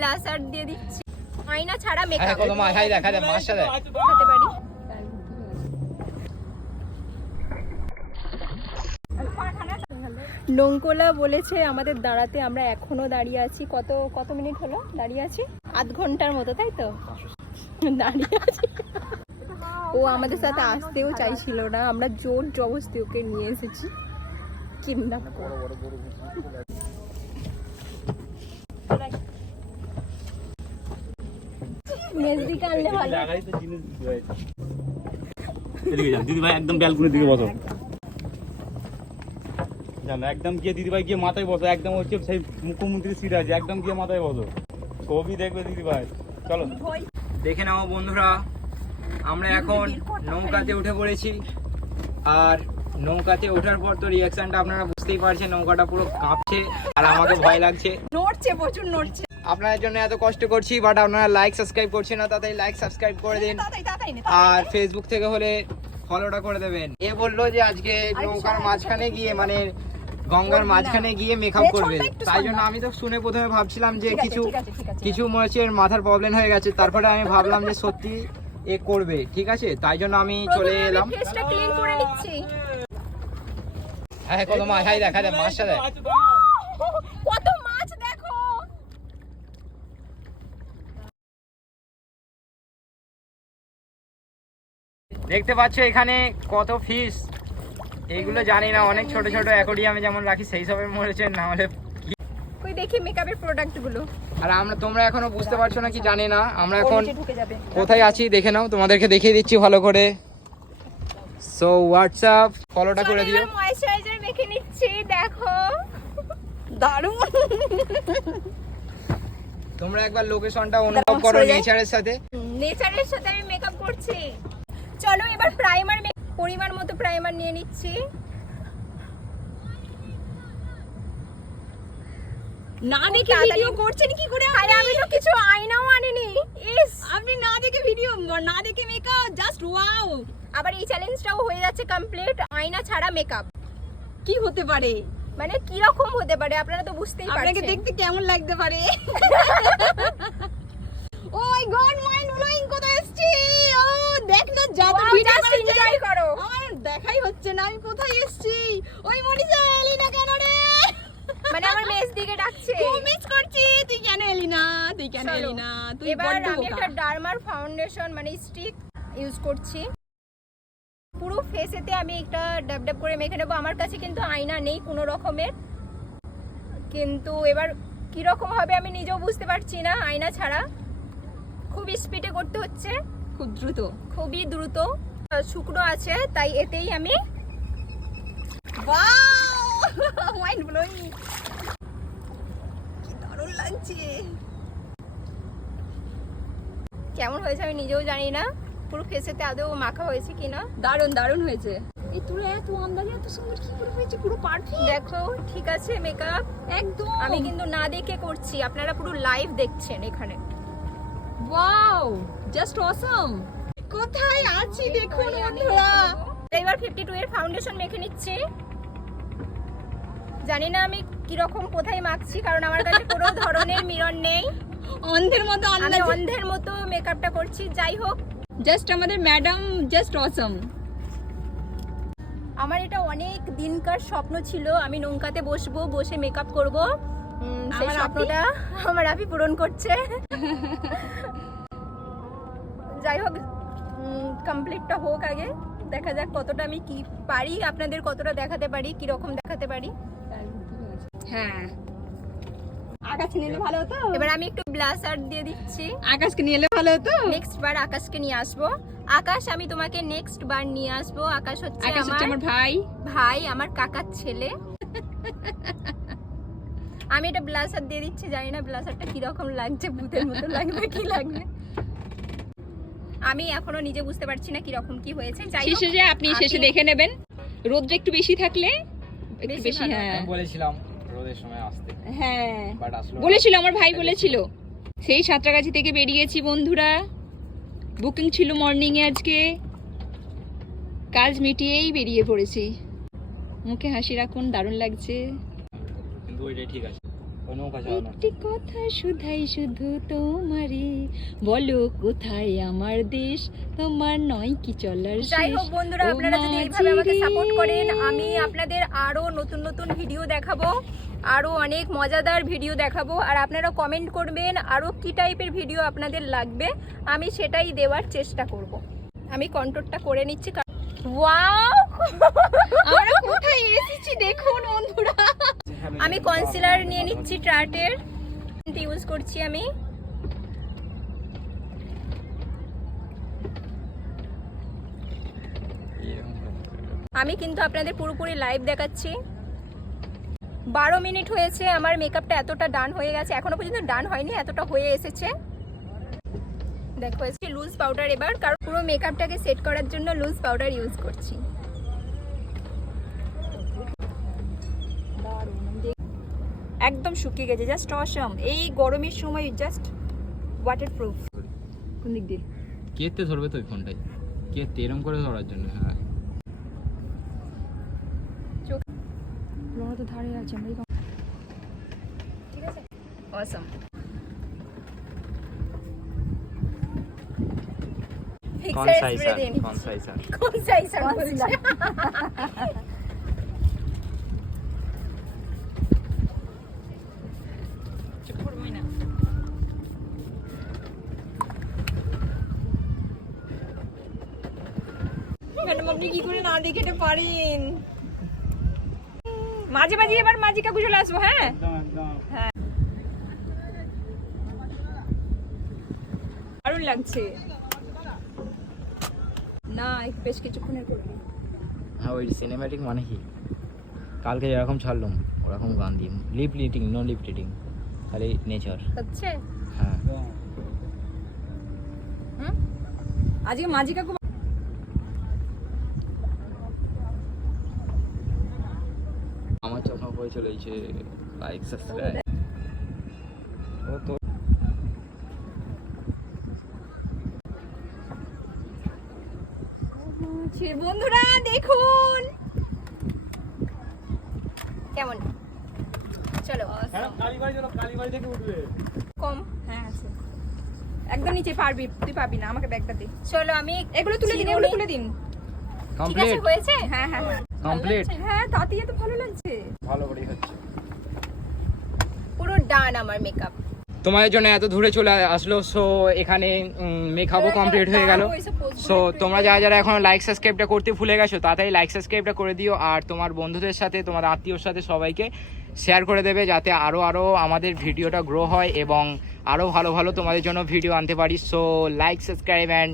Blusher দিয়ে দিচ্ছি। আয়না ছাড়া মেকআপ কত মাথায় দেখা যায়, মাছটা দেখ হতে পারি। নঙ্কোলা বলেছে আমাদের দাঁড়াতে, আমরা এখনো দাঁড়িয়ে আছি। কত মিনিট হলো দাঁড়িয়ে আছি? আধ ঘন্টার মতো, তাই তো দাঁড়িয়ে আছি। ও আমাদের সাথে আসতেও চাইছিল না, আমরা জোর জবরদস্তি ওকে নিয়ে এসেছি কিডন্যাপ করে। মেজদিকে আনলে ভালো। দিদি ভাই একদম ব্যালকনির দিকে বসো, জানো একদম গিয়ে দিদি ভাই গিয়ে মাথায় বসো, একদম হচ্ছে সেই মুখ্যমন্ত্রী সিট আছে, একদম গিয়ে মাথায় বসো, ছবি দেখবে দিদি ভাই। চলো দেখে নাও বন্ধুরা, আমরা এখন নৌকাতে উঠে পড়েছি। আর নৌকাতে ওঠার পর তো রিয়াকশনটা আপনারা বুঝতেই পারছেন, নৌকাটা পুরো কাঁপছে আর আমাকে ভয় লাগছে, নড়ছে, প্রচুর নড়ছে। আপনাদের জন্য এত কষ্ট করছি, বাট আপনারা লাইক সাবস্ক্রাইব করছেন না, তাড়াতাড়ি লাইক সাবস্ক্রাইব করে দিন। আর ফেসবুক থেকে হলে ফলোটা করে দেবেন। এ বললো যে আজকে নৌকার মাঝখানে গিয়ে, মানে গঙ্গার মাঝখানে গিয়ে মেকআপ করবে, তাই জন্য আমি তো শুনে প্রথমে ভাবছিলাম যে কিছু মনে হচ্ছে মাথার প্রবলেম হয়ে গেছে, তারপরে আমি ভাবলাম যে সত্যি এ করবে, ঠিক আছে, তাই জন্য আমি চলে এলাম। হ্যাঁ কত মাথায় দেখা যায়, মাছটা দেখ কত মাছ দেখো। দেখতে পাচ্ছ এখানে কত ফিশ, এইগুলো জানি না, অনেক ছোট ছোট অ্যাকোরিয়ামে যেমন রাখি সেই সবের মরেছে, না হলে কই দেখি মেকআপের প্রোডাক্ট গুলো। আর তোমরা এখনো বুঝতে পারছো না কি জানি না আমরা এখন কোথায় আছি, দেখে নাও, তোমাদেরকে দেখিয়ে দিচ্ছি ভালো করে। সো হোয়াটসঅ্যাপ ফলোটা করে দিও। ময়েশ্চারাইজার মেখে নিচ্ছি, দেখো দারুণ। তোমরা একবার লোকেশনটা অনুভব করো নেচারের সাথে। নেচারের সাথে আমি মেকআপ করছি। চলো এবার প্রাইমার, পরিমাণ মতো প্রাইমার নিয়ে নিচ্ছি। না দেখে ভিডিও করছেন কি করে? আরে আমি তো কিছু আয়নাও আনিনি। ইস, আপনি না দেখে ভিডিও, না দেখে মেকআপ, জাস্ট ওয়াও। আবার এই চ্যালেঞ্জটাও হয়ে যাচ্ছে কমপ্লিট, আয়না ছাড়া মেকআপ। কি হতে পারে, মানে কি রকম হতে পারে আপনারা তো বুঝতেই পারছেন। আপনাকে দেখতে কেমন লাগতে পারে? ও মাই গড, মাইন্ড ব্লোয়িং, কোথায় এসেছি? ও দেখ না, যত ভিডিও এনজয় করো। আমার দেখাই হচ্ছে না আমি কোথায় এসেছি। ওই মনিষা এলি না কেন রে? মানে আমার মেজ দিকে ডাকছে, ও মিস করছি। তুই কেন এলি না? তুই কেন এলি না? তুই এবার আমি একটা ডার্মার ফাউন্ডেশন মানে স্টিক ইউজ করছি। পুরো ফেসেতে আমি একটা ডাব ডাব করে মেখে নেবো। আমার কাছে কিন্তু আয়না নেই কোনো রকমের, কিন্তু এবার কি রকম হবে আমি নিজেও বুঝতে পারছি না আয়না ছাড়া। খুব স্পিডে করতে হচ্ছে, খুব দ্রুত, খুবই দ্রুত। শুকনো আছে তাই এতেই আমি। ওয়াও, মাইন্ড ব্লোয়িং, কি দারুণ লাগছে। কেমন হয়েছে আমি নিজেও জানি না, পুরো ফেসেতে আদৌ মাখা হয়েছে কিনা। দারুণ দারুণ হয়েছে। এই তোর এত আন্দাজে এত সুন্দর কি করে হয়েছে, পুরো পারফেক্ট। দেখো ঠিক আছে মেকআপ একদম। আমি কিন্তু না দেখে করছি, আপনারা পুরো লাইভ দেখছেন এখানে। Wow, just awesome. কোথায় আছি দেখুন বন্ধুরা। এবার 52 এর ফাউন্ডেশন মেখে নিচ্ছি। জানি না আমি কি রকম কোথায় মাখছি, কারণ আমার কাছে কোনো ধরনের মিরর নেই। অন্ধের মতো আমি অন্ধের মতো মেকআপটা করছি। যাই হোক, জাস্ট আমাদের ম্যাডাম জাস্ট অসাম। আমার এটা অনেক দিনকার স্বপ্ন ছিল, আমি নৌকাতে বসবো, বসে মেকআপ করব। সেই স্বপ্নটা আমার আপি পূরণ করছে। যাই হোক, কমপ্লিটটা হোক আগে, দেখা যাক কতটা আমি কি পারি, আপনাদের কতটা দেখাতে পারি, কি রকম দেখাতে পারি। হ্যাঁ, আকাশকে নিলে ভালো হতো। এবার আমি একটু ব্লাশার দিয়ে দিচ্ছি। আকাশকে নিয়ে এলে ভালো হতো। নেক্সট বার আকাশকে নিয়ে আসবো। আকাশ, আমি তোমাকে নেক্সট বার নিয়ে আসবো। আকাশ হচ্ছে আমার ভাই, আমার কাকার ছেলে। আমি এটা ব্লাশার দিয়ে দিচ্ছি, জানি না ব্লাশারটা কি রকম লাগছে, ভূতের মতো লাগবে কি লাগবে, আমি এখনো নিজে বুঝতে পারছি না কি রকম কি হয়েছে। শেষে যে আপনি শেষে দেখে নেবেন, রোদটা একটু বেশি থাকলে একটু বেশি। হ্যাঁ, আমি বলেছিলাম রোদের সময় আসতে। হ্যাঁ, বাট আসলো, বলেছিল আমার ভাই বলেছিল। সেই সাঁতরাগাছি থেকে বেরিয়েছি বন্ধুরা, বুকিং ছিল মর্নিং এ, আজকে কাজ মিটিয়েই বেরিয়ে পড়েছি। মুখে হাসি রাখুন, দারুণ লাগছে। কিন্তু ওইটাই ঠিক আছে, ওই নৌকা চালানো। একটি কথা শুধাই শুধু তোমারই, বলো কোথায় আমার দেশ, তোমার নয় কি চলার শেষ। যাই হোক বন্ধুরা, আপনারা যদি এইভাবে আমাকে সাপোর্ট করেন, আমি আপনাদের আরো নতুন নতুন ভিডিও দেখাবো, আরো অনেক মজাদার ভিডিও দেখাবো। আর আপনারা কমেন্ট করবেন আরো কি টাইপের ভিডিও আপনাদের লাগবে, আমি সেটাই দেওয়ার চেষ্টা করব। আমি কন্ট্রোলটা করে নিচ্ছি। ওয়াও, আমরা কোথায় এসেছি দেখুন বন্ধুরা। আমি কনসিলার নিয়ে নিচ্ছি ট্রার্টের, ইউজ করছি আমি। আমি কিন্তু আপনাদের পুরোপুরি লাইভ দেখাচ্ছি। 12 মিনিট হয়েছে, আমার মেকআপটা এতটা ডান হয়ে গেছে, এখনো পর্যন্ত ডান হয়নি, এতটা হয়ে এসেছে। দেখো এসে লুজ পাউডার এবার, কারণ পুরো মেকআপটাকে সেট করার জন্য লুজ পাউডার ইউজ করছি। একদম শুকিয়ে গেছে, জাস্ট অসম। এই গরমের সময় জাস্ট ওয়াটারপ্রুফ। কোন দিক দিয়ে কেতে ধরবে তো ওই ফোনটাই, কেতে এরকম করে ধরার জন্য। হ্যাঁ লোনা তো ধারে আছে আমরা। ঠিক আছে, অসম। কনসাইজার কনসাইজার কনসাইজার বলছি। ম্যাডাম আপনি কি করে না দেখে এটা পারেন? মাঝে মাঝে এবার মাঝি কাকু চলে আসবো। হ্যাঁ হ্যাঁ, দারুণ লাগছে না, বেশ কিছুক্ষণের করবি। হ্যাঁ ওই সিনেম্যাটিক মানে কি, কালকে যেরকম ছাড়লাম ওরকম গান দিয়ে, লিপ লিটিং নো লিপ লিটিং, খালি নেচার। হচ্ছে হ্যাঁ আজকে মাঝি কাকু আমার চোখা হয়ে চলেছে। লাইক সাবস্ক্রাইব ও তো বন্ধুরা দেখুন কেমন, চলো কম। হ্যাঁ আছে একদম নিচে, পারবি তুই পাবি না, আমাকে ব্যাগটা দে। চলো আমি এগুলো তুলে দিন, এগুলো তুলে দিন। ঠিক কমপ্লিট আছে, হয়েছে। হ্যাঁ হ্যাঁ হ্যাঁ কমপ্লিট হ্যাঁ, তাতে তো ভালো লাগছে। ভালো করেই হচ্ছে। পুরো ডান আমার মেকআপ। তোমাদের জন্য এত দূরে চলে আসলো, সো এখানে মেকআপও কমপ্লিট হয়ে গেল। সো তোমরা যারা যারা এখন লাইক সাবস্ক্রাইবটা করতে ভুলে গেছো, তাড়াতাড়ি লাইক সাবস্ক্রাইবটা করে দিও, আর তোমার বন্ধুদের সাথে, তোমার আত্মীয়র সাথে সবাইকে শেয়ার করে দেবে, যাতে আরও আমাদের ভিডিওটা গ্রো হয় এবং আরও ভালো ভালো তোমাদের জন্য ভিডিও আনতে পারি। So like subscribe and